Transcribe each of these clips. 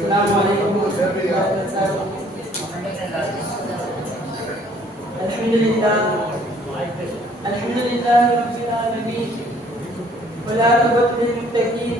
السلام عليكم ورحمة الله وبركاته. الحمد لله رب العالمين والعاقبة للمتقين.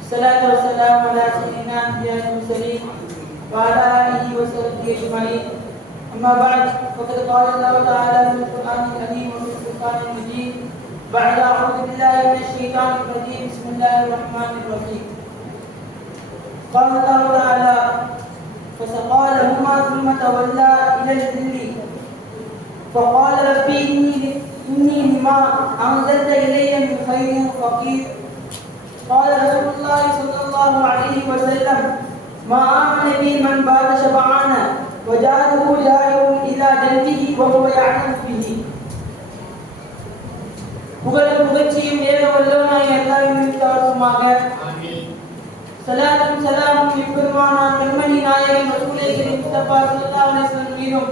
الصلاة والسلام على سيدنا أنبياء المرسلين وعلى آله وصحبه أجمعين. أما بعد فقد قال الله تعالى في القرآن الكريم وفي الفرقان المجيد بعد أعوذ بالله من الشيطان الرجيم بسم الله الرحمن الرحيم. قال الله تعالى فسقى لهما ثم تولى إلى الظل فقال ربي إني لما أنزلت إلي من خير فقير. قال رسول الله صلى الله عليه وسلم ما آمن بي من بات شبعانا وجاءه جائع إلى جنته وهو يعلم به. புகழும் புகழ்ச்சியும் ஏக வல்லவனாய் அல்லாஹ்வின் மீதாகுமாக. ஸலாத்தும் ஸலாமும் இப்பெருமானார் கண்மணி நாயகம் ரசூலே முஸ்தபா ஸல்லல்லாஹு அலைஹி வஸல்லம் மீதும்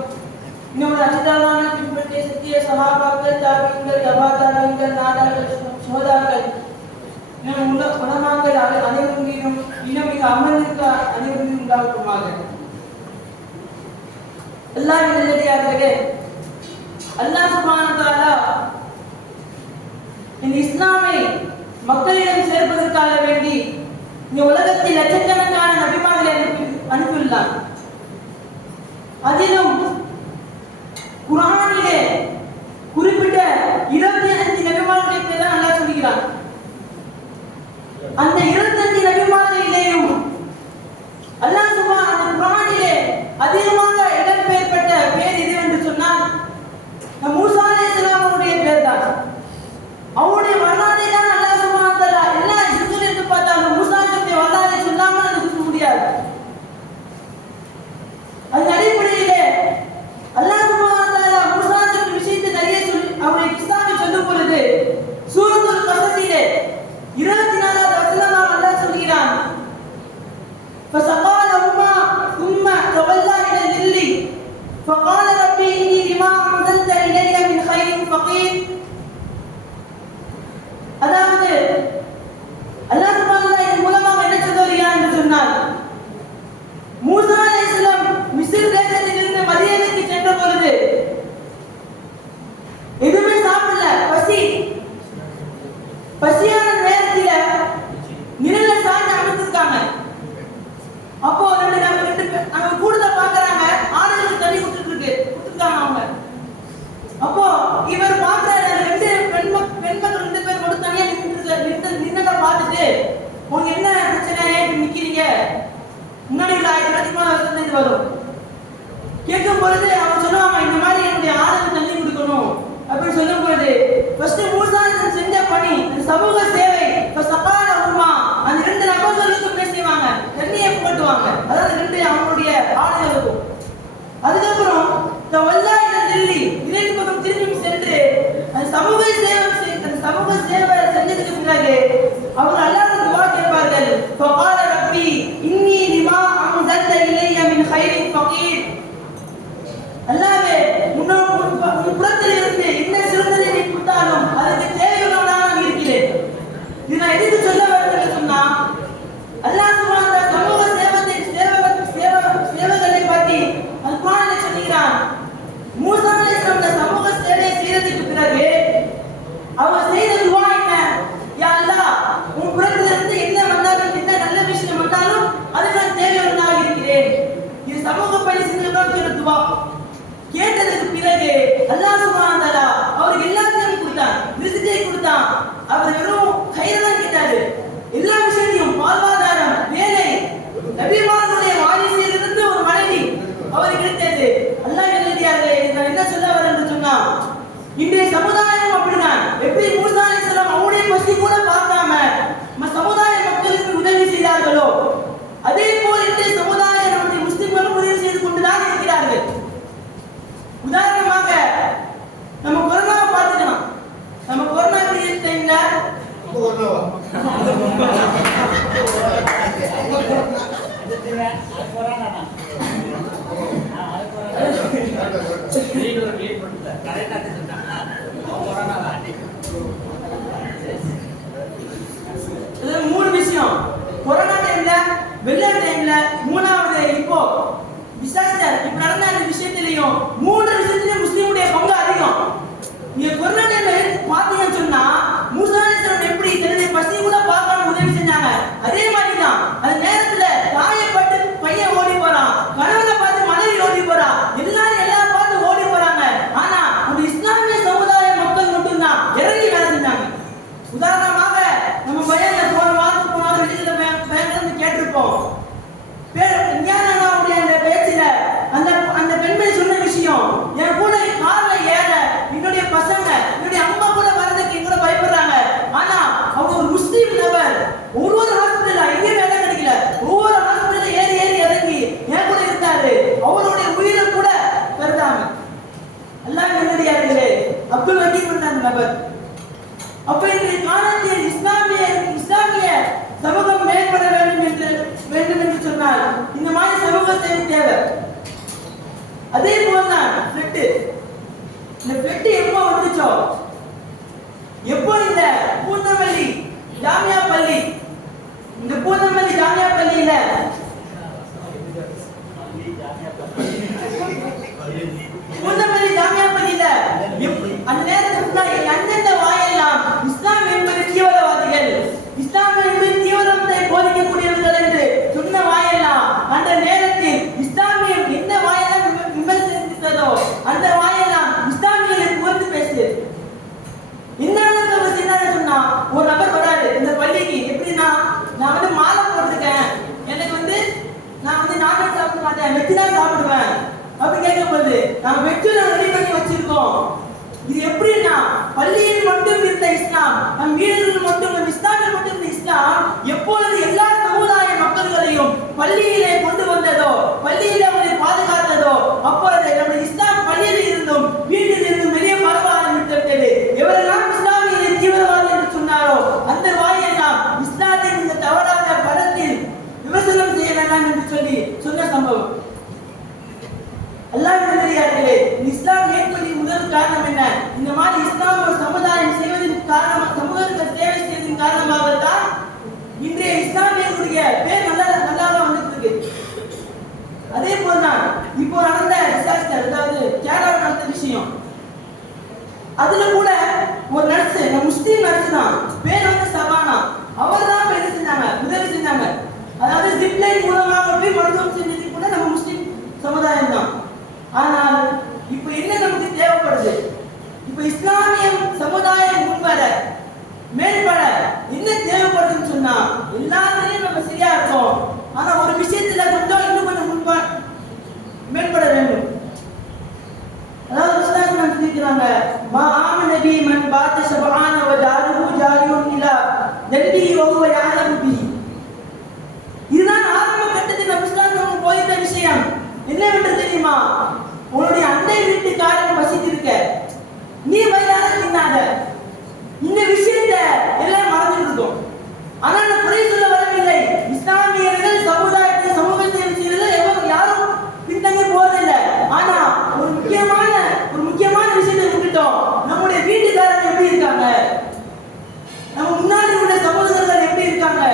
இன்னும் அஜிதாவான பின்பற்றிய சத்திய சஹாபாக்கள் தாபீன்கள் தபா தாபீன்கள் நாதாக்கள் சுஹதாக்கள் இன்னும் உலமாக்கள் அனைவரும் மீதும் இன்னும் இங்கு அமர்ந்திருக்க அனைவரும் உண்டாகுமாக. அல்லாஹ்வின் நல்லடியார்களே, அல்லாஹ் சுப்ஹானஹு வ தஆலா இந்த இஸ்லாமை மக்களிடம் சேர்ப்பதற்காக வேண்டி இந்த உலகத்தில் லட்சக்கணக்கான நபிமார்களை அனுப்பியுள்ளார். அதிலும் குர்ஆனிலே குறிப்பிட்ட 25 நபிமார்களை பற்றி தான் அல்லாஹ் சொல்கிறார். அந்த 25 நபிமார்களிலேயும் அல்லாஹ் சுப்ஹானஹு அந்த குர்ஆனிலே அதிகமாக இடம்பெயர்பட்ட பேர் எது என்று சொன்னால் மூசா அலைஹிஸ்ஸலாம் அவருடைய பேர் தான். அவருடைய வரலாறை தான் அல்லாஹ் சுப்ஹானஹு வ தஆலா எல்லா இஸ்ரேல் எடுத்து பார்த்தாலும் மூசாவுடைய வரலாறை சொல்லாமல் இருக்க முடியாது. அதன் அடிப்படையிலே அல்லாஹ் சுப்ஹானஹு வ தஆலா மூசாவுடைய விஷயத்தை நிறைய சொல்லி அவருடைய கிஸ்ஸாவை சொல்லும் பொழுது சூரத்துல் கஸஸிலே 24வது வசனமாக அல்லாஹ் சொல்கிறான் فسقى لهما ثم تولى إلى الظل فقال ربي إني لما أنزلت إلي من خير فقير. அதாவது அல்லாஹ் சுப்ஹானஹு வ தஆலா இதன் மூலமாக என்ன சொல்ல வருகிறார் என்று சொன்னால் மூசா அலைஹிஸ்ஸலாம் மிஸ்ர் தேசத்திலிருந்து மதீனாவுக்கு சென்ற பொழுது எதுவுமே சாப்பிடல, பசியான நேரத்தில் நிழல்ல சாய்ந்து அமர்ந்திருக்காங்க. அப்போ அவங்க கூடுதல பாக்குறாங்க, ஆடுகளுக்கு தண்ணி கொடுத்துருக்காங்க அவங்க. அப்போ இவர் பாக்குறாரு, பெண்மக்கள் 2 பேர் மட்டும் தனியா நின்னதை பார்த்துட்டு உங்க என்ன பிரச்சனை, ஏன் நிக்கிறீங்க, முன்னாடி உள்ள 13 வரும் கேட்கும் பொழுது அவங்க சொல்லுவாங்க இந்த மாதிரி என்னுடைய ஆடுகளுக்கு தண்ணி கொடுக்கணும் அப்படின்னு சொல்லும் பொழுது ஃபர்ஸ்ட் மூசா செஞ்ச பணி சமூக சேவை. இப்ப சகாரமா அந்த 2 நபர்களுக்கும் என்ன செய்வாங்க, தண்ணியை போட்டுவாங்க, அதாவது 2 அவங்களுடைய ஆடுகளுக்கும். அதுக்கப்புறம் இதற்கு பக்கம் திரும்பி சென்று அந்த சமூக சேவை செஞ்சதுக்கு பிறகு அவர் அல்லாஹ்வை துஆ கேட்பார்கள். ஃபகால ரப்பி இன்னி லிமா அன்ஸல்த இலைய மின் கைரின் ஃபகீர். அல்லாஹ்வே உன் புறத்தில் இருந்து என்ன சிறந்ததை நீ கொடுத்தாலும் அதுக்கு தேவையுள்ளவனாக நான் இருக்கிறேன். இது நான் எதுக்கு சொல்ல வரேன்னு சொன்னா அல்லாஹ் சுப்ஹானஹு வ தஆலா சமூக சேவைகளை பற்றி அல் குர்ஆனில் சொல்கிறான். மூசா அலைஹிஸ்ஸலாம் சமூக சேவை செய்ததுக்கு பிறகு அவர் செய்த துஆ என்ன, யா அல்லாஹ் உன் புறத்தில் இருந்து என்ன வந்தாலும் என்ன நல்ல விஷயம் வந்தாலும் அதுக்கு நான் தேவையுள்ளவனாக இருக்கிறேன். இது சமூக பணி செஞ்சதுக்கு துஆ கேட்டதுக்கு பிறகு அல்லாஹ் சுப்ஹானஹு வ தஆலா அவருக்கு எல்லாத்தையும் கொடுத்தான், ரிஸ்கை கொடுத்தான். அவர் வெறும் கைரதான் கேட்டாரு, எல்லா விஷயத்தையும் வாழ்வாதாரம், வேலை, நபிமார்களுடைய வாரிசிலிருந்து ஒரு மனைவி அவருக்கு கிடைத்தது. அல்லாஹ் எழுதியார்களே, நான் என்ன சொல்ல வரேன் என்று சொன்னா இன்றைய சமுதாயம் அப்படிதான். எப்படி மூசா அலைஹிஸ்ஸலாம் அவருடைய பசி கூட பார்க்காம சமுதாய மக்களுக்கு உதவி செய்தார்களோ அதே போல் இன்றைய சமுதாயம் நம்முடைய முஸ்லிம்களும் உதவி செய்து கொண்டுதான் இருக்கிறார்கள். உதாரணமாக நம்ம கொரோனாவை பார்த்துக்கலாம். நம்ம கொரோனா டைம்ல இது 3 விஷயம். முஸ்லீம் நபர் ஒவ்வொரு ஹாஸ்பிட்டல்ல எங்கேயும் இடம் கிடைக்கல, ஒவ்வொரு ஹாஸ்பிட்டல்ல ஏறி ஏறி இறங்கி ஏன் கூட இருந்தாரு. அவருடைய உயிரை கூட கருதாங்க. அல்லாஹ் நல்லடியார்களே, அப்துல் ஹக்கீம் என்ற நபர். அப்ப இன்றைய காலத்தில் இஸ்லாமிய சமூகம் மேம்பட வேண்டும் என்று சொன்னால் இந்த மாதிரி சமூகத்தை தேவை. அதே போலதான் ஃபிளட். இந்த ஃபிளட் எப்போ வந்துச்சோ, எப்போ இந்த பூந்தமல்லி ஜாமியா பள்ளி, இந்த பூந்தமல்லி ஜாமியா பள்ளியில அந்த நேரத்தில் அந்தந்த வாயெல்லாம் இஸ்லாம் என்பது தீவிரவாதிகள், இஸ்லாம் என்பது தீவிரத்தை போதிக்கக்கூடியவர்கள் என்று சொன்ன வாயெல்லாம் அந்த நேரத்தில் இஸ்லாமியம் எந்த வாயெல்லாம் விமர்சித்ததோ அந்த வாயெல்லாம் இஸ்லாமியர்களை புகழ்ந்து பேசுது. என்ன சொன்னா, ஒரு நபர் வராரு இந்த பள்ளிக்கு. எப்படின்னா, நான் வந்து மாலை போட்டிருக்கேன், எனக்கு நான் நான்வெஜ் சாப்பிட மாட்டேன், வெஜ் தான் சாப்பிடுவேன் அப்படி கேட்கும்போது நாங்க வெஜ் ரெடி பண்ணி வச்சிருக்கோம். இது எப்படின்னா, பள்ளியில் மட்டும் இருந்த இஸ்லாம், நம் வீடுகளில் மட்டும் இஸ்லாமில் மட்டும் இருந்த இஸ்லாம் எப்பொழுது எல்லா சமுதாய மக்கள்களையும் பள்ளியிலே கொண்டு வந்ததோ, பள்ளியிலே அவரை பாதுகாத்ததோ, அப்பொழுது நம்முடைய இஸ்லாம் பள்ளியில் இருந்தும் வீட்டில் இருந்தும் வெளியே பரவ ஆரம்பித்தது. எவரெல்லாம் இஸ்லாமியை தீவிரவாதி என்று சொன்னாரோ அந்த வாயெல்லாம் இஸ்லாத்தை இந்த தவறான படத்தில் விமர்சனம் செய்ய வேண்டாம் என்று சொல்லி சொன்ன சம்பவம். அல்லாஹ் நல்லடியார்களே, இஸ்லாம் ஏற்படுவதற்கு முதல் காரணம் என்ன? இந்த மாதிரி இஸ்லாம் ஒரு சமுதாயம் செய்வதன் காரணமாக, சமூகத்துக்கு சேவை செய்வதன் காரணமாக தான் இன்றைய இஸ்லாமியர்களுடைய பேர் நல்லா வந்துட்டு இருக்கு. அதே போலதான் இப்போ நடந்த டிசாஸ்டர், அதாவது கேரளாவில் நடந்த விஷயம், அதுல கூட ஒரு நர்ஸ், முஸ்லீம் நர்ஸ் தான், பேர் சபானா, அவர் தான் என்ன செஞ்சாங்க, உதவி செஞ்சாங்க. அதாவது ஜிப்லைன் மூலமாக போய் மருத்துவம் செஞ்சது கூட நம்ம முஸ்லீம் சமுதாயம் தான். ஆனால் இப்ப என்ன நமக்கு தேவைப்படுது? இப்ப இஸ்லாமிய சமுதாயம் முன்வர மேம்பட என்ன தேவைப்படுதுன்னு சொன்னா, எல்லாத்துலயும் நம்ம சரியா இருக்கோம், ஆனா ஒரு விஷயத்துல இன்னும் கொஞ்சம் மேம்பட வேண்டும். அதாவது இஸ்லாம் சொல்லிக்கிறாங்க, மா ஆமன பி மன் பாத ஷபான வ ஜாருஹு ஜாரியுன் இலா நபி வ ஹுவ யஅலமு பி. இதுதான் ஆரம்ப கட்டத்தில் நம்ம இஸ்லாம் போயிட்ட விஷயம். என்னவென்று தெரியுமா? உன்னுடைய அண்டை வீட்டுக்காரன் பசித்திருக்க, நீ வயிறார தின்னாத. இந்த விஷயத்தை எல்லாம் மறந்துட்டு இருக்கோம். ஆனால் நான் குறை சொல்ல வரவில்லை. இஸ்லாமியர்கள் சமுதாயத்தை சமூகத்தை செய்யறது யாரும் பின்தங்கி போறதில்லை. ஆனா ஒரு முக்கியமான விஷயத்தை விட்டுட்டோம். நம்முடைய வீட்டுக்காரங்க எப்படி இருக்காங்க, நம்ம முன்னாடி உள்ள சகோதரர்கள் எப்படி இருக்காங்க,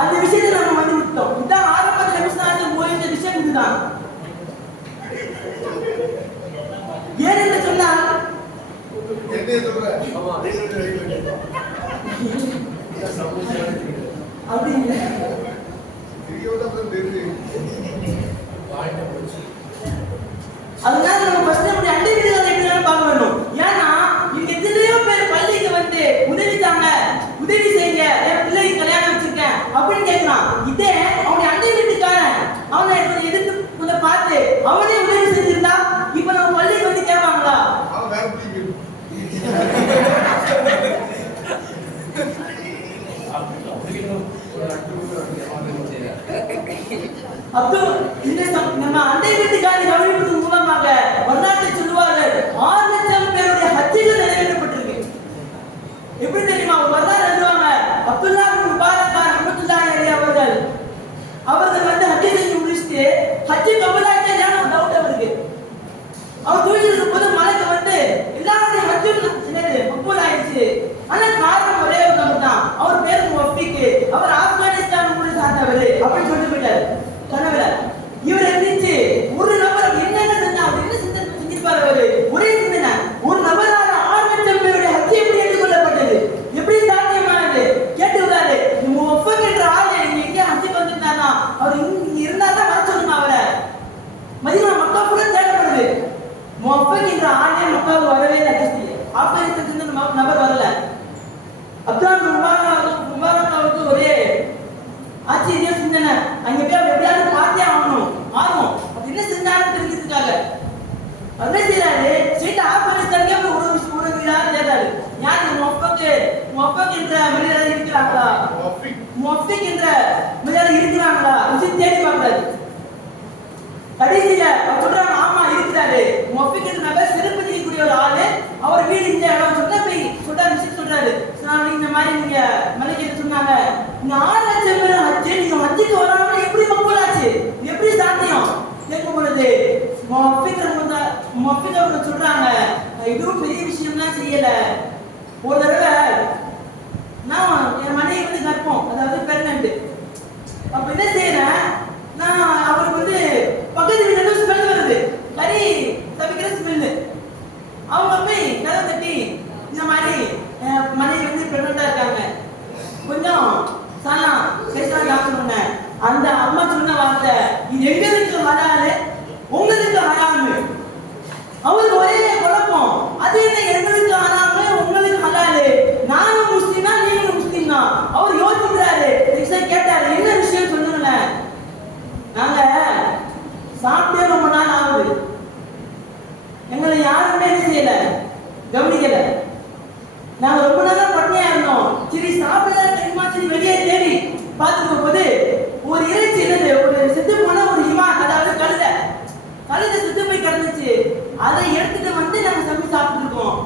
அந்த விஷயத்தை நம்ம வந்து விட்டோம். இதுதான் ஆரம்பத்தில் விசாரணை போயிருந்த விஷயம். இதுதான் ஏன் என்று சொன்னால், அதனால நம்ம ஃபர்ஸ்ட் நம்முடைய அண்டை வீடுகளை எப்படி பார்க்க வேண்டும். ஏன்னா இங்க எத்தனையோ பேர் பள்ளிக்கு வந்து உதவி செய்யுங்க, என் பிள்ளைக்கு கல்யாணம் வச்சிருக்கேன் அப்படின்னு கேட்கிறான். இதே அவனுடைய அண்டை வீட்டுக்காரன் அவனை எதிர்த்து கொஞ்சம் பார்த்து அவனே உதவி செஞ்சிருந்தா இப்ப நம்ம பள்ளிக்கு வந்து கேட்பாங்களா? நம்ம அண்டை வீட்டுக்காரி கவனிப்பதன் மூலமாக வரலாற்றை சொல்லுவார்கள், 6 லட்சம் பேருடைய ஹஜ்ஜுகள் நிறைவேற்றப்பட்டிருக்கு. எப்படி தெரியுமா? ஒரு வரலாறு எழுதுவாங்க, அப்துல்லா பின் முபாரக் ரஹ்மத்துல்லாஹி அலைஹி அவர்கள் வந்து ஹஜ் செஞ்சு முடிச்சுட்டு ஹஜ் கபூலாயிட்டா இல்லையான்னு ஒரு டவுட் அவருக்கு. அவர் தூக்கிட்டு இருக்கும் போது மலைக்கு வந்து எல்லாருடைய ஹஜ்ஜும் கபூல் ஆயிடுச்சு. ஆனா காரணம் ஒரே ஒரு நபர் தான், அவர் பேர் முஃபிக், அவர் ஆப்கானிஸ்தான் ஊரை சார்ந்தவர் அப்படின்னு சொல்லிட்டு போயிட்டாரு. சொன்னவர இவர் இருந்துச்சு ஒரு நபர் என்னென்ன செஞ்சிருப்பாரு அவரு. ஒரே சிந்தனை, ஒரு நபரால 6 லட்சம் பேருடைய ஹஜ் எப்படி ஏற்றுக்கொள்ளப்பட்டது, எப்படி சாத்தியமானது கேட்டுவாரு. முஃபிக் என்ற ஆள் எங்க ஹஜ் வந்துட்டானா, அவர் இங்க இருந்தா தான் வர சொல்லணும். அவரை மதீனா மக்கா கூட தேடப்படுது. முஃபிக் என்ற ஆளே மக்காவுக்கு வரவே இல்லை. ஆப்கானிஸ்தான் நபர் வரல. அப்துல்லா முபாரக் அவருக்கு ஒரே ஆச்சரிய சிந்தனை, அங்க போய் மனிதர் இருக்கிறாங்களா, முஃபிக் என்ற மனிதர் இருக்கிறாங்களா தேடி பார்க்கிறாரு. கடைசியில அவர் சொல்றாங்க ஆமா இருக்கிறாரு. முஃபிக் என்ற நபர் சிறப்பு செய்யக்கூடிய ஒரு ஆளு, அவர் வீடு இந்த இடம் சொன்னா போய் சொல்றாரு. இந்த மாதிரி நீங்க மலைக்கு சொன்னாங்க, இந்த 6 லட்சம் பேர் ஹஜ் நீங்க ஹஜ்ஜுக்கு வராம எப்படி மக்பூல் ஆச்சு, எப்படி சாத்தியம் கேட்கும் பொழுது முஃபிக் அவங்க சொல்றாங்க இதுவும் பெரிய விஷயம்லாம் செய்யல. ஒரு தடவை நான் என் மனைவி வந்து கர்ப்பம், அதாவது பிரெக்னன்ட். அப்ப என்ன செய்யறேன், நான் அவருக்கு வந்து பக்கத்து வீட்டுல ஸ்மெல் வருது, கறி சமைக்கிற ஸ்மெல்லு. அவங்க போய் கதவை தட்டி இந்த மாதிரி மனைவி வந்து பிரெக்னண்டா இருக்காங்க, கொஞ்சம் சாலாம் பேசலாம் சொன்னேன். அந்த அம்மா சொன்ன வார்த்தை, இது எங்களுக்கு ஹலாலு உங்களுக்கு ஹராமு. அவருக்கு ஒரே குழப்பம், அது என்ன எங்களுக்கு ஹராமு உங்களுக்கு ஹலாலு, நானும் முஸ்லீம் தான் நீங்களும் முஸ்லீம் தான். அவர் யோசிக்கிறாரு. கேட்டாரு என்ன விஷயம் சொல்லுங்களேன். நாங்க சாப்பிட்டே ரொம்ப நாள் ஆகுது, எங்களை யாருமே என்ன செய்யல, கவனிக்கல. நாங்க ரொம்ப நாளா பட்னியா இருந்தோம். சரி சாப்பிட தெரியுமா, சரி வெளியே தேடி பார்த்துக்கும் போது ஒரு இறைச்சி என்னது, ஒரு செத்து போன ஒரு இமான், அதாவது கழுதை செத்து போய் கிடந்துச்சு. அதை எடுத்துட்டு வந்து நாங்க சமைச்சு சாப்பிட்டு இருக்கோம்.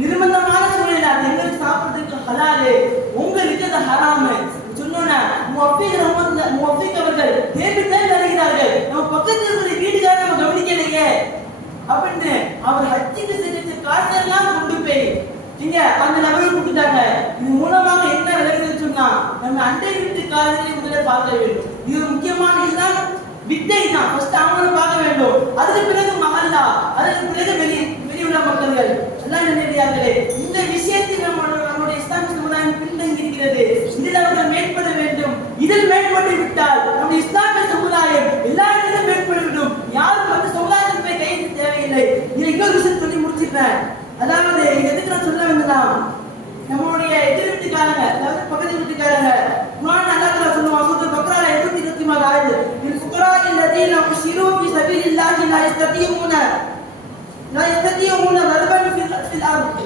நிர்பந்தமான சூழ்நிலை, அது எங்களுக்கு சாப்பிடுறதுக்கு ஹலாலு உங்களுக்கு அது ஹராமு சொன்னோன்னா முஃபிக் அவர்கள் தேடித்தான் வருகிறார்கள். நம்ம பக்கத்தில் இருக்கிற வீட்டுக்கார நம்ம கவனிக்கலையே அப்படின்னு அவர் ஹஜ்ஜுக்கு செஞ்ச காசெல்லாம் கொண்டு போய் இங்க அந்த நபரை கொடுத்துட்டாங்க. இது மூலமாக என்ன விளக்குதுன்னு சொன்னா, நம்ம அண்டை வீட்டுக்காரர்களை முதல்ல பார்க்க வேண்டும். இது முக்கியமான இதுதான், வித்தை தான். ஃபர்ஸ்ட் அவங்களை பார்க்க வேண்டும், அதுக்கு பிறகு மஹல்லா, அதுக்கு பிறகு வெளியுள்ள மக்கள்கள் எல்லாம் நினைக்கிறார்களே. இந்த விஷயத்தில் நம்முடைய இஸ்லாமிய சமுதாயம் பின்தங்கி இருக்கிறது. இதில் அவர்கள் மேம்பட வேண்டும். இதில் மேம்பட்டு விட்டால் நம்முடைய இஸ்லாமிய சமுதாயம் எல்லா இடத்திலும் மேம்பட வேண்டும். யாரும் அந்த சமுதாயத்தில் போய் கைது தேவையில்லை. இதை இன்னொரு விஷயம் சொல்லி முடிச்சிருப்பேன். அதாவது இது எதுக்கு நான் சொல்ல வேண்டாம், நம்மளுடைய எதிர் வீட்டுக்காரங்க, அதாவது பக்கத்து வீட்டுக்காரங்க, குர்ஆன் அல்லாஹ் சொல்லுவாங்க சூரா பக்ரா 224 ஆயத்து, இல் ஃபுகரா அல்லதீன உஷிரு ஃபி சபீலில்லாஹி லா யஸ்ததியூன தர்பன் ஃபில் அர்த்